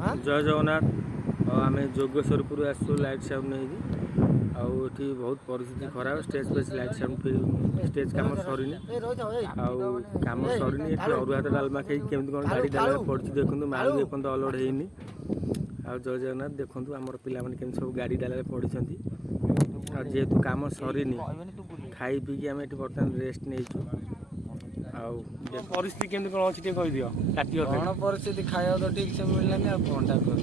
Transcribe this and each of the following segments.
जय जगन्नाथ आम जोगेश्वरपुर आसू लाइट साउंड नहीं आउट बहुत परिस्थिति खराब stage phase light sound stage कम सरी आम सरी अरुआ हाथ डालमा खाई केमी कौन गाड़ी डाल पड़ी देखो माल भी एपर्त अलर्ट होनी आ जय जगन्नाथ देखो आम पाने केमी सब गाड़ी डाल पड़ी जेहेतु कम सरी खाई पीकी आम ये बर्तमान रेस्ट नहीं परिस्थिति केमती कौन अच्छी कह दियो कौन परिस्थिति खाया तो ठीक से मिललानी आ कोनटा कर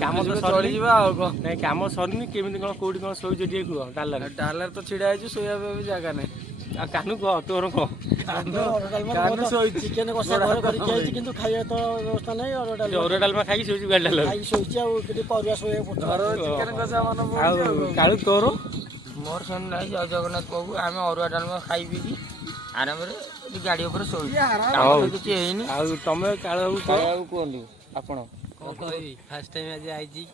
काम तो चली जीवा आ को नहीं काम सरनी केमती कौन कोठी कौन सोई जे कह डालर डालर तो छिड़ा आइछु सोया पे भी जगह नहीं आ कानु कह तोर कह कानु सोई चिकन कसा घर करी खाइछि किंतु खाया तो व्यवस्था नहीं और डालमा खाई सोई गाड़ी डालर खाई सोइछि आ किटी परिया सोया पड़ चिकन कसा मन आ कालु तोर मोर सन नहीं जय जगन्नाथ बाबू आम अरुआ डालमा खाइबी कि आराम रे गाड़ी ऊपर सोई किछि हेइनी आ तमे काल बाबू कहंदी आपण फर्स्ट टाइम आज आइछि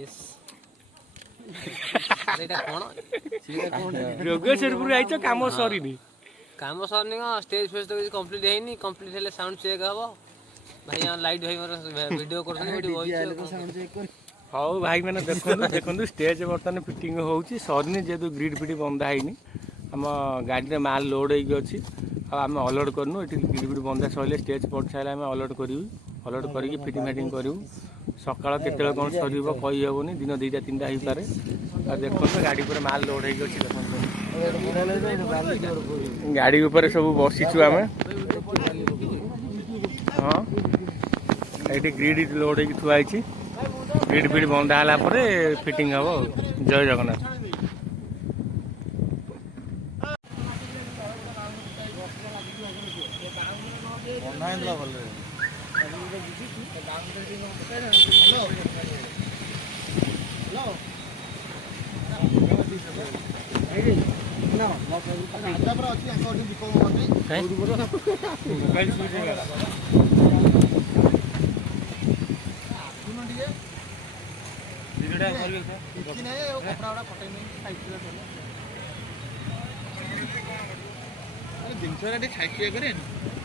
यस एटा कोन जोगेश्वरपुर आइछ काम सरीनी काम सरनी स्टेज फेज तो कंप्लीट हेइनी कंप्लीट हेले साउंड चेक हबो भाई यहां लाइट भाई मोर वीडियो करछन एठी होई साउंड चेक कर हाउ भाई मैंने देखो स्टेज बर्तमान फिटिंग होउची सरनी जेतु ग्रिड फिट बंधा हैनी आम गाड़ी में माल लोड होगी अच्छी आम अलर्ट करनु ये ग्रिड बंधा सैले स्टेज पड़ सारे आम अलर्ट करूँ अलर्ट करके फिटिंग फाइटिंग करूँ सकाल केते कौन सर कही हेनी दिन दुईटा तीन टा हो पारे देखो गाड़ी पर माल लोड होगी अच्छी गाड़ी ऊपर सब बसीचु आम हाँ ये ग्रिड लोड होगी थुआई ग्रिड फिट बंधा है फिटिंग हम जय जगन्नाथ जिनस